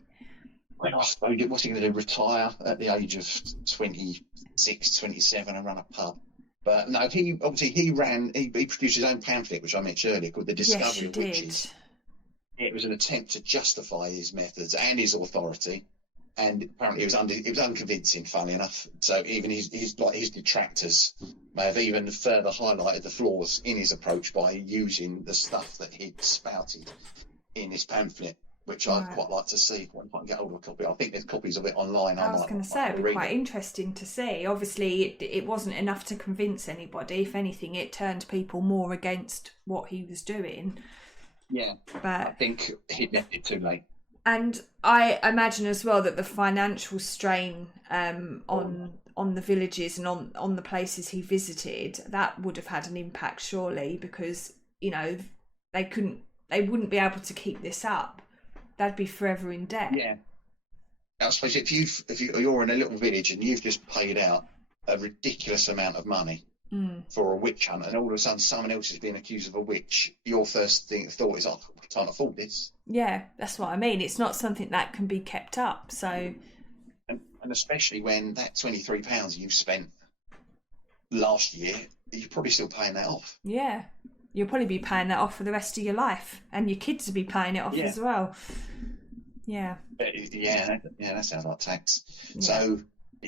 Well, I suppose, what's he going to do? Retire at the age of 26, 27 and run a pub? But no, he produced his own pamphlet, which I mentioned earlier, called The Discovery of Witches. It was an attempt to justify his methods and his authority, and apparently it was unconvincing, funnily enough. So even his detractors may have even further highlighted the flaws in his approach by using the stuff that he'd spouted in his pamphlet, which I'd quite like to see when I can get hold of a copy. I think there's copies of it online. I was going to say, it'd be quite interesting to see. Obviously, it wasn't enough to convince anybody. If anything, it turned people more against what he was doing. Yeah, but I think he left it too late. And I imagine as well that the financial strain on the villages and on the places he visited, that would have had an impact, surely, because, you know, they wouldn't be able to keep this up. They'd be forever in debt. Yeah. I suppose if you're in a little village and you've just paid out a ridiculous amount of money for a witch hunt, and all of a sudden someone else is being accused of a witch, your first thought is, we can't afford this. Yeah, that's what I mean. It's not something that can be kept up. So, and especially when that £23 you've spent last year, you're probably still paying that off. Yeah. You'll probably be paying that off for the rest of your life, and your kids will be paying it off as well. Yeah. Yeah, that sounds like tax. Yeah.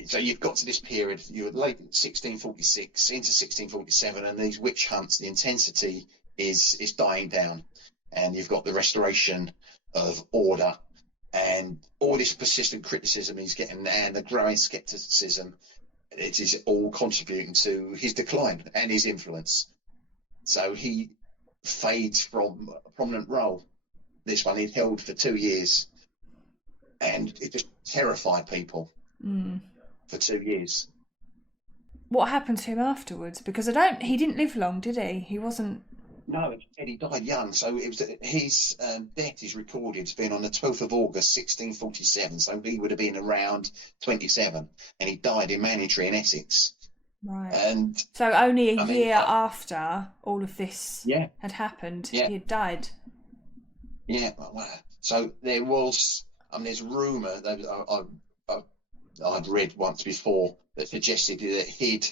So you've got to this period, you're late 1646 into 1647, and these witch hunts, the intensity is dying down, and you've got the restoration of order, and all this persistent criticism he's getting, and the growing scepticism. It is all contributing to his decline and his influence. So he fades from a prominent role. This one he'd held for 2 years, and it just terrified people for 2 years. What happened to him afterwards? Because he didn't live long, did he? He wasn't. No, he died young. So it was his death is recorded as being on the 12th of August, 1647. So he would have been around 27, and he died in Manningtree in Essex. Right. And so only a year after all of this had happened, he had died. Yeah. So there was, there's rumour that I'd read once before that suggested that he'd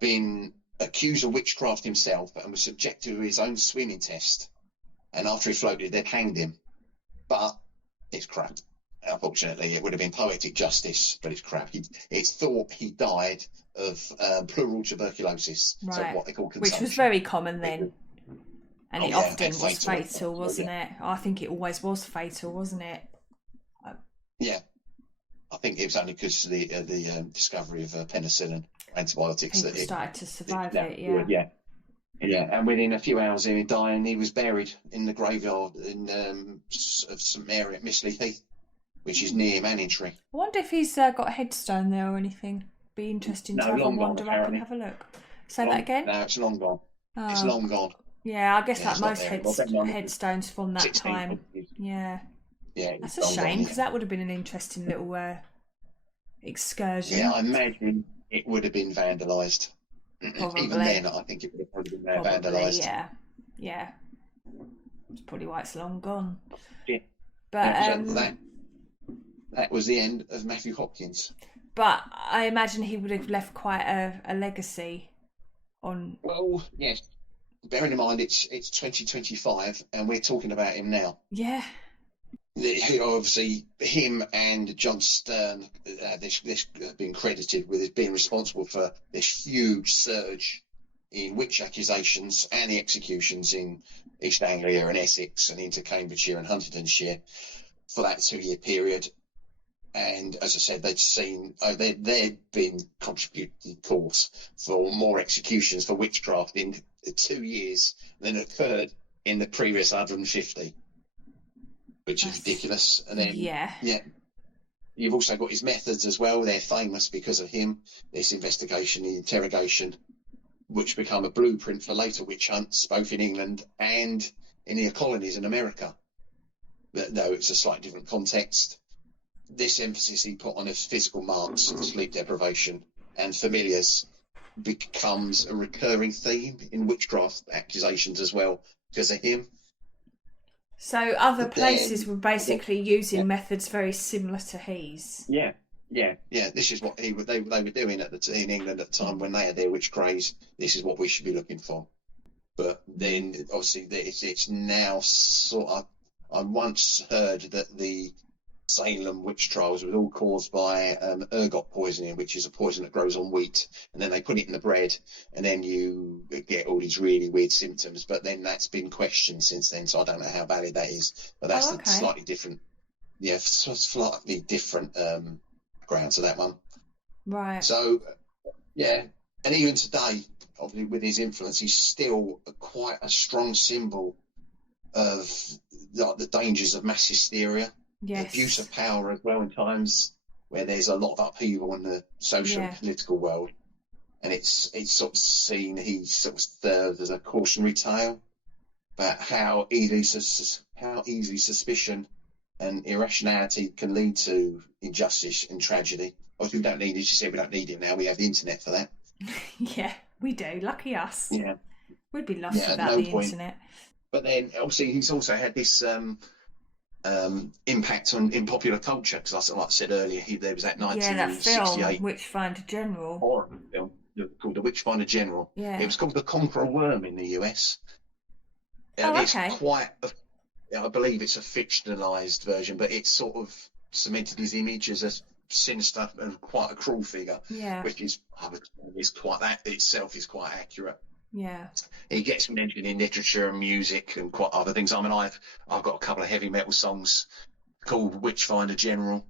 been accused of witchcraft himself and was subjected to his own swimming test. And after he floated, they'd hanged him. But it's crap. Unfortunately, it would have been poetic justice, but it's crap. It's thought he died of pleural tuberculosis, so what they call consumption. Which was very common then. And it often was fatal, wasn't it? I think it always was fatal, wasn't it? Yeah. I think it was only because of the discovery of penicillin, antibiotics. People started to survive it, Yeah. Yeah, and within a few hours of him dying, he was buried in the graveyard of St Mary at Missley Heath, which is near Manningtree. I wonder if he's got a headstone there or anything. Be interesting to have a wander up and have a look. Say that again? No, it's long gone. Oh. It's long gone. Yeah, I guess like most headstones from that time. Yeah. Yeah. That's a shame, because that would have been an interesting little excursion. Yeah, I imagine it would have been vandalised. Probably. Even then, I think it would have probably been vandalised. Yeah. That's probably why it's long gone. Yeah. But that was the end of Matthew Hopkins. But I imagine he would have left quite a legacy on. Well, yes. Bearing in mind it's 2025 and we're talking about him now. Yeah. Obviously, him and John Stern, this have been credited with being responsible for this huge surge in witch accusations and the executions in East Anglia and Essex and into Cambridgeshire and Huntingdonshire for that 2-year period. And as I said, they'd been contributing cause for more executions for witchcraft in 2 years than occurred in the previous 150, which is ridiculous. And then, you've also got his methods as well. They're famous because of him. This investigation, the interrogation, which become a blueprint for later witch hunts, both in England and in the colonies in America. But though it's a slightly different context. This emphasis he put on his physical marks, sleep deprivation, and familiars, becomes a recurring theme in witchcraft accusations as well because of him. So other But places then- were basically using Yeah. methods very similar to his. Yeah. This is what they were doing in England at the time when they had their witch craze. This is what we should be looking for. But then, obviously, it's now sort of. I once heard that the Salem witch trials was all caused by ergot poisoning, which is a poison that grows on wheat, and then they put it in the bread, and then you get all these really weird symptoms. But then that's been questioned since then, so I don't know how valid that is. But that's okay. a slightly different, slightly different ground to that one. Right. So, yeah, and even today, obviously with his influence, he's still quite a strong symbol of like the dangers of mass hysteria. Yes. Abuse of power as well in times where there's a lot of upheaval in the social and political world, and it's sort of seen, he sort of served as a cautionary tale about how easily suspicion and irrationality can lead to injustice and tragedy. Obviously, we don't need, as you said, we don't need him now. We have the internet for that. Yeah, we do. Lucky us. Yeah, we'd be lost without no the point. internet. But then, obviously, he's also had this impact in popular culture because, like I said earlier, there was that 1968 that film, Witchfinder General, horror film called The Witchfinder General. Yeah, it was called The Conqueror Worm in the US. Okay. It's quite, I believe it's a fictionalized version, but it's sort of cemented his image as a sinister and quite a cruel figure. Yeah, which is quite, that itself is quite accurate. Yeah. He gets mentioned in literature and music and quite other things. I mean, I've got a couple of heavy metal songs called Witchfinder General.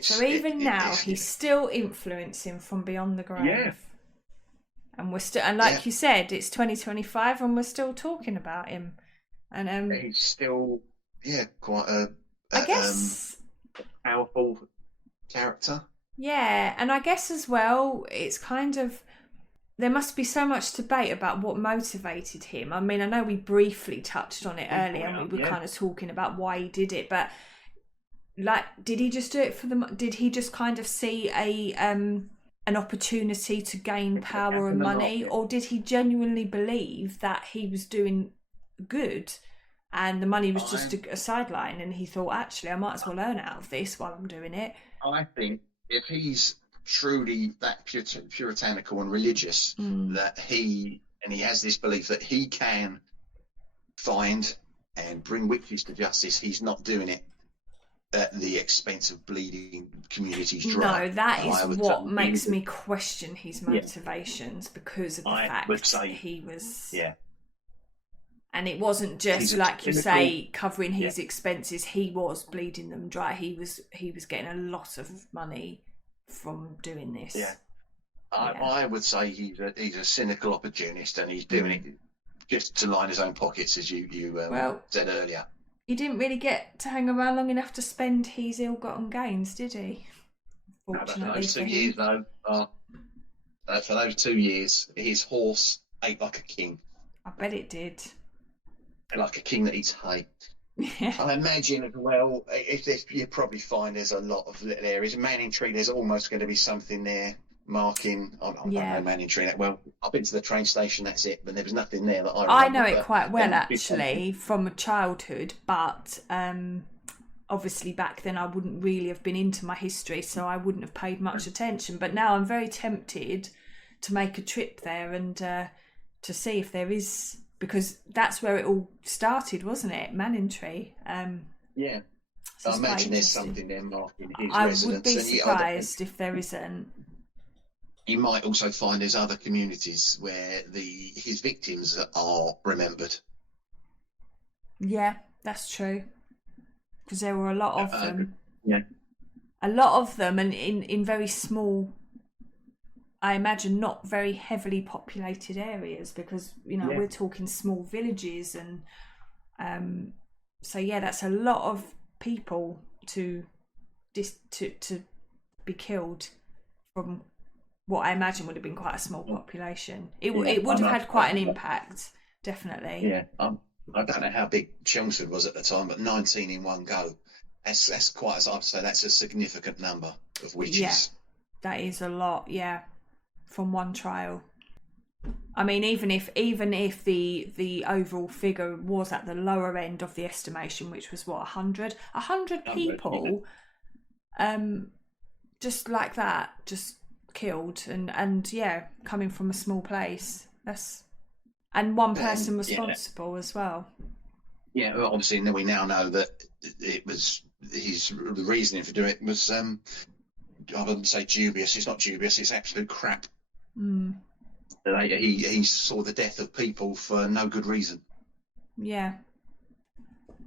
So even now, he's still influencing from beyond the grave. Yeah. And we're still, and like you said, it's 2025, and we're still talking about him. And he's still, quite a I guess powerful character. Yeah, and I guess as well, it's kind of, there must be so much debate about what motivated him. I mean, I know we briefly touched on it earlier, and we were kind of talking about why he did it, but like, did he just do it for the? Did he just kind of see an opportunity to gain power and money, or did he genuinely believe that he was doing good, and the money was just a sideline, and he thought, actually, I might as well earn out of this while I'm doing it? I think if he's truly that puritanical and religious, that he has this belief that he can find and bring witches to justice, he's not doing it at the expense of bleeding communities dry. No, that is what makes me question his motivations, because of the fact that he was... Yeah. And it wasn't just, like you say, covering his expenses. He was bleeding them dry. He was getting a lot of money from doing this. Yeah. I would say he's a cynical opportunist, and he's doing it just to line his own pockets, as you said earlier. He didn't really get to hang around long enough to spend his ill-gotten gains, did he? Fortunately, for those 2 years, though. For those 2 years, his horse ate like a king. I bet it did. Like a king that eats hay. Yeah. I imagine as well, you probably find there's a lot of little areas. Manning Tree, there's almost going to be something there marking. I don't know Manning Tree that well. I've been to the train station, that's it, but there was nothing there that I remember. I know it quite well, actually, from childhood, but obviously back then I wouldn't really have been into my history, so I wouldn't have paid much attention. But now I'm very tempted to make a trip there and to see if there is... Because that's where it all started, wasn't it? Manning Tree. Yeah. So I imagine there's something there marking his residence. I would be surprised if there isn't. You might also find there's other communities where his victims are remembered. Yeah, that's true. Because there were a lot of them. Yeah. A lot of them, and in very small... I imagine not very heavily populated areas, because we're talking small villages, and so that's a lot of people to be killed from what I imagine would have been quite a small population. It would have had quite an impact, definitely. Yeah, I don't know how big Chelmsford was at the time, but 19 in one go. That's quite, as I'd say, that's a significant number of witches. Yeah, that is a lot. Yeah. From one trial. I mean, even if the overall figure was at the lower end of the estimation, which was what, 100 people, just like that, just killed, and yeah, coming from a small place. And one person responsible as well. Yeah, well, obviously, we now know that it was the reasoning for doing it was I wouldn't say dubious. It's not dubious. It's absolute crap. He saw the death of people for no good reason. Yeah.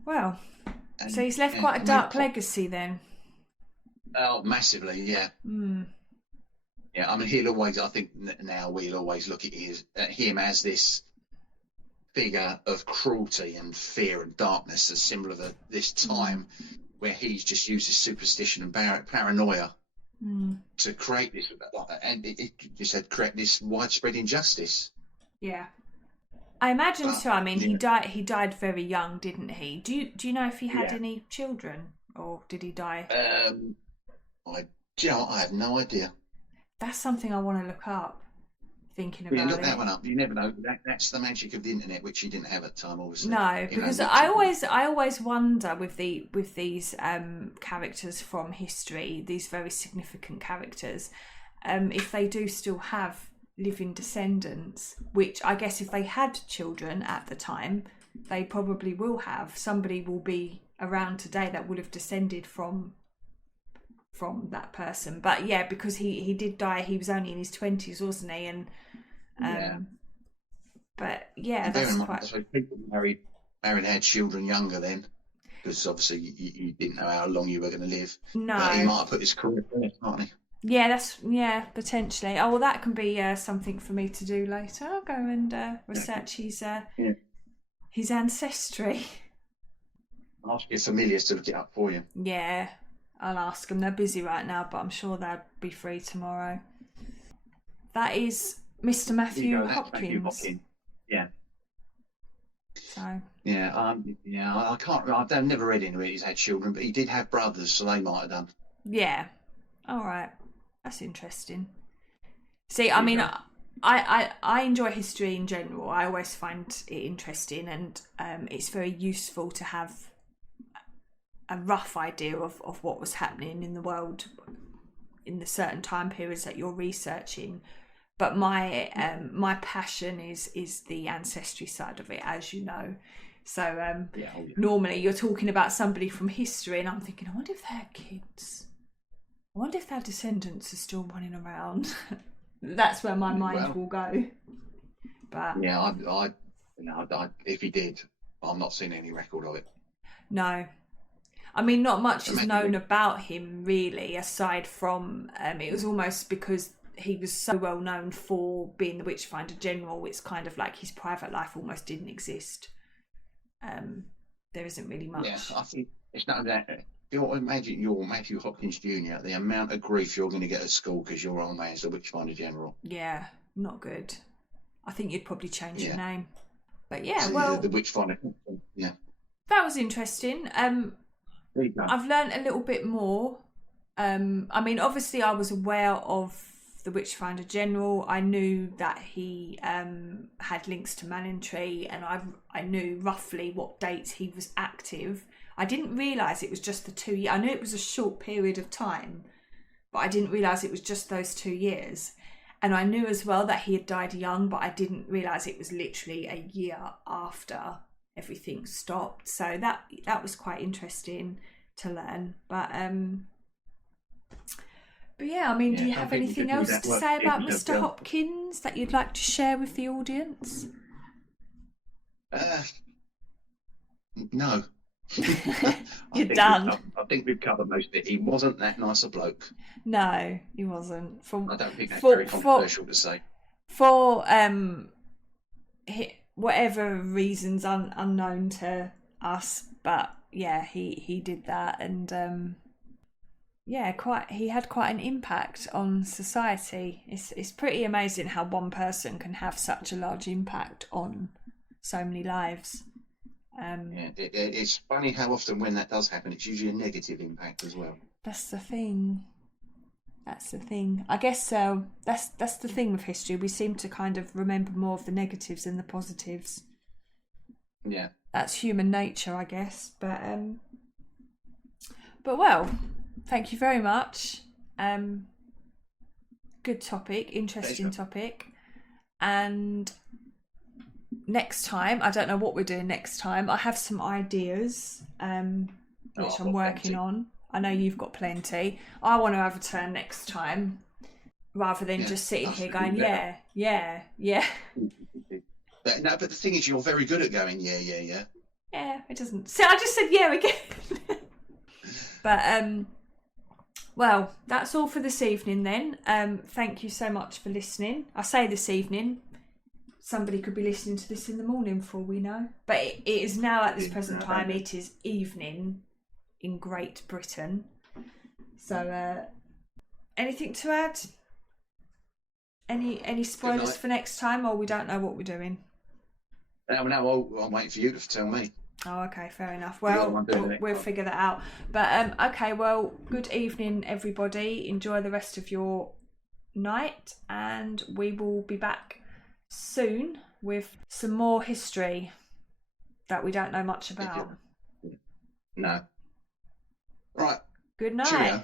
Well, so he's left quite a dark legacy then. Oh, massively, yeah. Yeah, I mean, I think now we'll always look at him as this figure of cruelty and fear and darkness, as symbol of this time where he's just used his superstition and paranoia to create this, and it just had create this widespread injustice. Yeah, I imagine so. I mean, he died very young, didn't he? Do you know if he had any children, or did he die? I have no idea. That's something I want to look up. Thinking about look that one up. You never know. That's the magic of the internet, which you didn't have at the time, obviously. No, because I always wonder with these characters from history, these very significant characters, if they do still have living descendants. Which I guess if they had children at the time, they probably will have. Somebody will be around today that would have descended from that person. But yeah, because he did die, he was only in his 20s, wasn't he? And but yeah, that's quite. So people married had children younger then, because obviously you didn't know how long you were going to live. No, but he might have put his career first, mightn't he? Yeah, potentially. Oh well, that can be something for me to do later. I'll go and research his ancestry. Ask your familiars to look it up for you. Yeah, I'll ask them. They're busy right now, but I'm sure they'll be free tomorrow. That is Mr. Matthew Hopkins. Yeah. So. Yeah, I can't. I've never read into it. He's had children, but he did have brothers, so they might have done. Yeah. All right. That's interesting. See, I mean, I enjoy history in general. I always find it interesting, and it's very useful to have a rough idea of what was happening in the world in the certain time periods that you're researching. But my passion is the ancestry side of it, as you know. So normally you're talking about somebody from history, and I'm thinking, I wonder if they had kids. I wonder if their descendants are still running around. That's where my mind will go. But yeah, I if he did, I'm not seeing any record of it. No. I mean, not much is known about him, really, aside from it was almost because he was so well known for being the Witchfinder General. It's kind of like his private life almost didn't exist. There isn't really much. Yeah, I think it's not that. Imagine you're Matthew Hopkins Jr., the amount of grief you're going to get at school because your old man's the Witchfinder General. Yeah, not good. I think you'd probably change your name. But yeah, well... The Witchfinder, yeah. That was interesting. I've learned a little bit more. I mean, obviously I was aware of the Witchfinder General. I knew that he had links to Manningtree, and I knew roughly what dates he was active. I didn't realise it was just the 2 years. I knew it was a short period of time, but I didn't realise it was just those 2 years. And I knew as well that he had died young, but I didn't realise it was literally a year after everything stopped. So that was quite interesting to learn. But yeah, I mean, do you have anything else to say about Mr. Hopkins that you'd like to share with the audience? No. You're done. I think we've covered most of it. He wasn't that nice a bloke. No, he wasn't. I don't think that's very controversial to say. For whatever reasons unknown to us, but yeah, he did that, and he had quite an impact on society. It's pretty amazing how one person can have such a large impact on so many lives. It's funny how often when that does happen, it's usually a negative impact as well. That's the thing. That's the thing. I guess that's the thing with history. We seem to kind of remember more of the negatives than the positives. Yeah. That's human nature, I guess. But well, thank you very much. Good topic, interesting topic. And next time, I don't know what we're doing next time. I have some ideas, which I'm working on. I know you've got plenty. I want to have a turn next time, rather than just sitting here going, yeah. But the thing is, you're very good at going, yeah. Yeah, it doesn't. See, I just said yeah again. But well, that's all for this evening then. Thank you so much for listening. I say this evening. Somebody could be listening to this in the morning for all we know. But it is now at this present time, it is evening in Great Britain. So anything to add? Any spoilers for next time, or we don't know what we're doing? No, I'm waiting for you to tell me. Oh, okay, fair enough. Well, we'll figure that out. But okay, well, good evening, everybody. Enjoy the rest of your night, and we will be back soon with some more history that we don't know much about. No. Right. Good night. Cheerio.